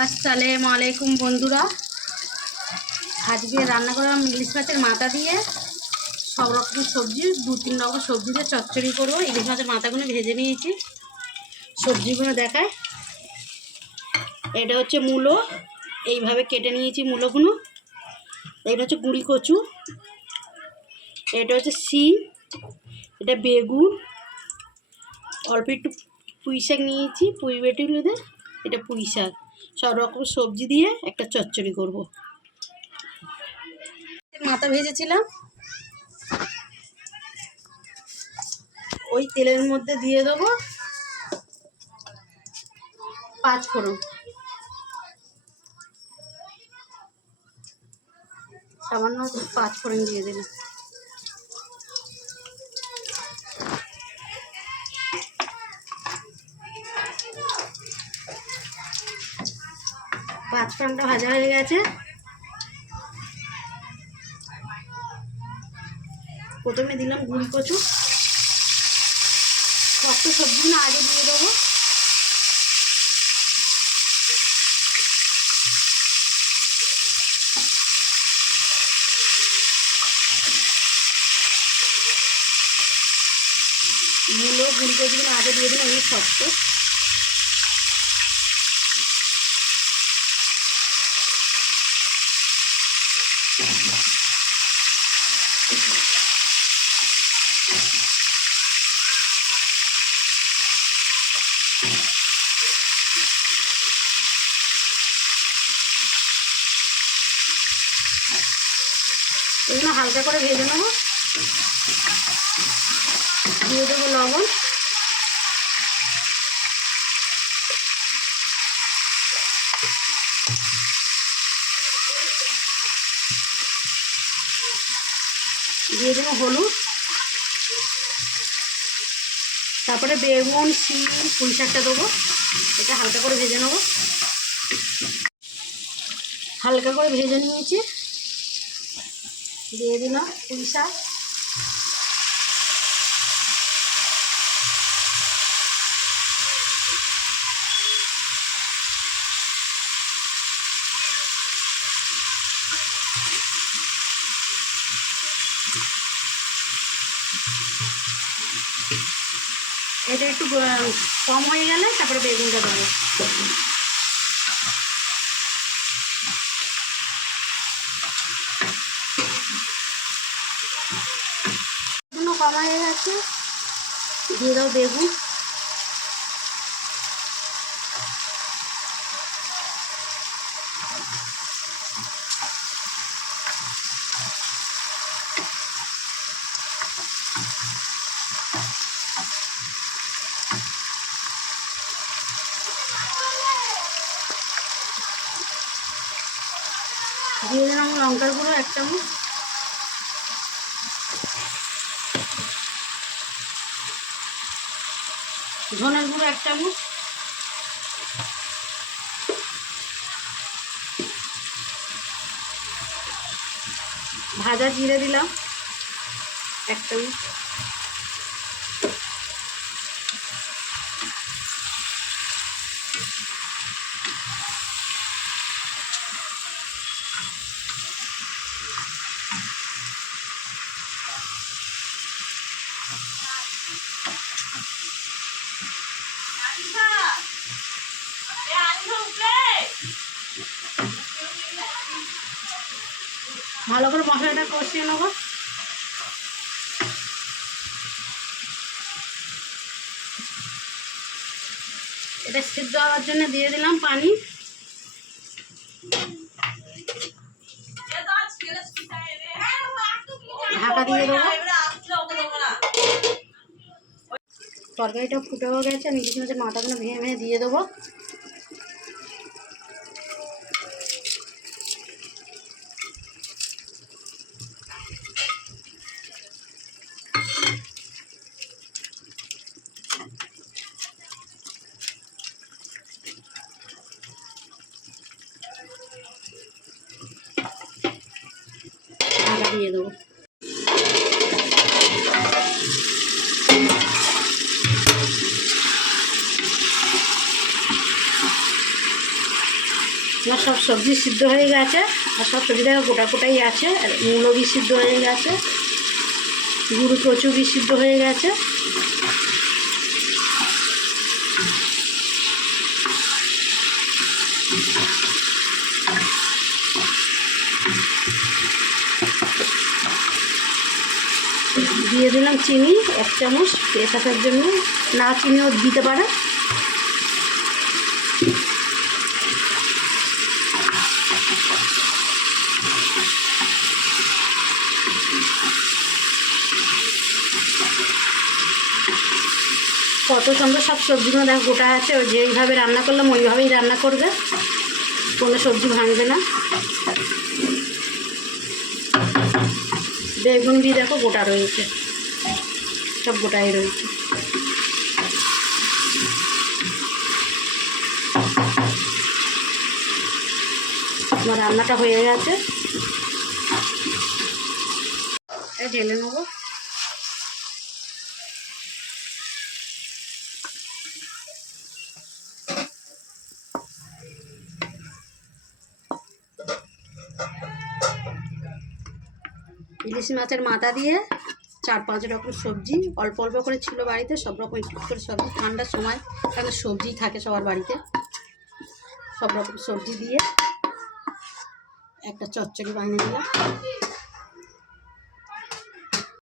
আসসালামু আলাইকুম বন্ধুরা, আজকে রান্না করলাম ইলিশ মাছের মাথা দিয়ে সব রকমের সবজি, 2-3 রকম সবজি দিয়ে চচ্চড়ি করবো। ইলিশ মাছের মাথাগুলো ভেজে নিয়েছি, সবজিগুলো দেখায়। এটা হচ্ছে মূলো, এইভাবে কেটে নিয়েছি মূলোগুলো। এটা হচ্ছে গুঁড়ি কচু, এটা হচ্ছে শিম, এটা বেগুন, অল্প একটু পুঁই শাক নিয়েছি, পুঁই বেটিগুলো দিয়ে, এটা পুঁই শাক। সব রকম সবজি দিয়ে একটা চচ্চড়ি করব। মাথা ভেজেছিলাম, ওই তেলের মধ্যে দিয়ে দেবো 5 ফোড়ন, সামান্য 5 ফোড়ন দিয়ে দিলাম। পাঁচ ফোড়নটা ভাজা হয়ে গেছে। প্রথমে দিলাম গুঁড়ি কচু, শক্ত সবজিগুলো আগে দিয়ে দেবো। মূলো গুঁড়ি কচুগুলো আগে দিয়ে দিলাম, অনেক শক্ত। এগুলো হালকা করে ভেজে নেবো। দিয়ে দেবো লবণ, দিয়ে দেবো হলুদ, তারপরে বেগুন, শিম, পুঁই শাকটা দেবো। এটা হালকা করে ভেজে নেবো। হালকা করে ভেজে নিয়েছি, দিয়ে দিলাম পুঁই শাক। এটা একটু কম হয়ে গেলে তারপরে বেগুনটা দেবো। বেগুনও কম হয়ে গেছে, দিয়ে দাও বেগুন। দিয়ে দিলাম লঙ্কার গুঁড়ো 1 চামচ, ধনের গুঁড়ো 1 চামচ, ভাজা জিরে দিলাম 1 চামচ, ভালো করে মশলাটা কষিয়ে নেবো। এটা সিদ্ধ হওয়ার জন্য দিয়ে দিলাম পানি। ঢাকা দিয়ে দেবো। তরকারিটা ফুটেও গেছে, আমি ইলিশ মাছের মাথাগুলো ভেঙে ভেঙে দিয়ে দেবো। ঢাকা দিয়ে দেবো। আমার সব সবজি সিদ্ধ হয়ে গেছে, আর সব সবজি দেখা গোটা গোটাই আছে। আর মূলো বি সিদ্ধ হয়ে গেছে, গুঁড়ো কচু বি সিদ্ধ হয়ে গেছে। দিয়ে দিলাম চিনি 1 চামচ টেস্ট আসার জন্য, না চিনিও দিতে পারে। কত সুন্দর সব সবজিগুলো দেখো গোটা আছে, ওই যেইভাবে রান্না করলাম ওইভাবেই রান্না করবে, কোনো সবজি ভাঙবে না। বেগুন দিয়ে দেখো গোটা রয়েছে, সব গোটাই রয়েছে। আমার রান্নাটা হয়ে গেছে, ঢেলে নেবো। ইলিশ মাছের মাথা দিয়ে 4-5 রকম সবজি, অল্প অল্প করে ছিল বাড়িতে, সব রকম একটু করে সবজি। ঠান্ডার সময় কারণ সবজি থাকে সবার বাড়িতে, সব রকম সবজি দিয়ে একটা চচ্চড়ি বানিয়ে দিলাম।